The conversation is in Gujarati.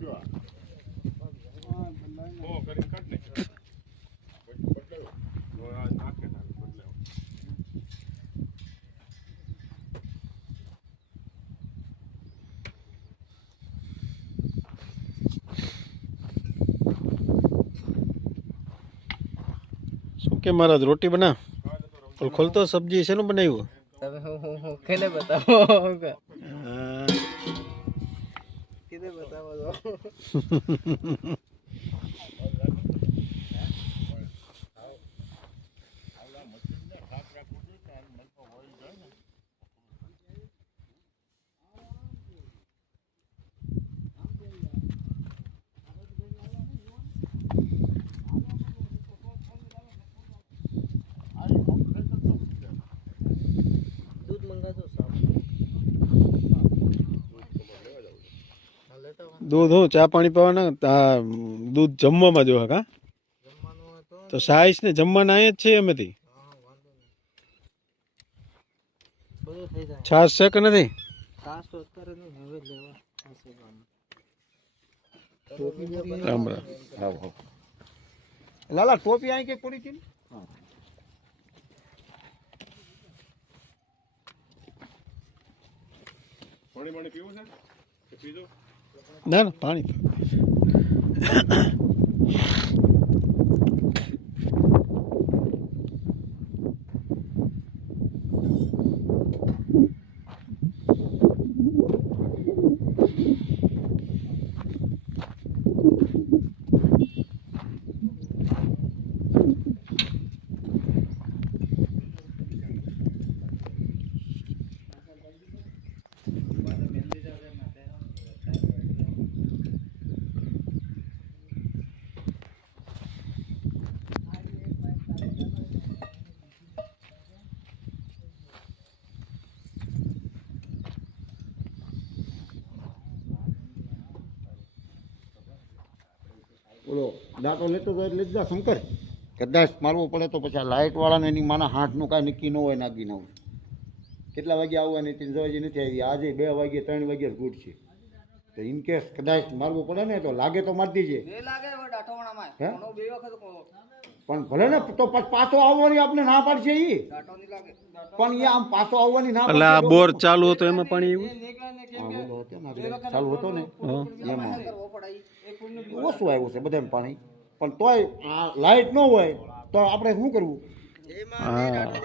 કે महाराज रोटी बना और खोलतो सब्जी से बनाव्યું તમે કેને બતાવો કેને બતાવો दूध हो चा पानी पीवाना दूध जमवा जो का तो साइज ने जमवाना आए छे एमेथी छास છે કે નથી છાસ તો અત્યારે નહીં હવે લેવા રામ રામ આવો લાલા ટોપી આઈ કે પડી હતી હા પાણી પીવું છે કે પીજો ના ના પાણી ઓલો દાંતો લેતો તો એટલે જા શંકર કદાચ મારવો પડે તો પછી આ લાઇટ વાળાને એની માના હાથનું કાંઈ નક્કી ન હોય નાગી ન હોય કેટલા વાગે આવવાની 3 વાગે નથી આવી આજે 2 વાગે 3 વાગે જ ગુડ છે તો ઇન કેસ કદાચ મારવું પડે ને તો લાગે તો મારી દીજે બે લાગે ડાઠોણામાં કોનો બે વખત પણ ભલે ને તો પાછો આવવાની આપણે ના પાડશે ઈ ડાઠો નહીં લાગે પણ એ આમ પાછો આવવાની ના એટલે આ બોર ચાલુ હતો એમાં પાણી આવ્યું ચાલુ હતો ને એમાં ઓછું આવ્યું છે બધામાં પાણી પણ તોય આ લાઇટ ન હોય તો આપણે શું કરવું હા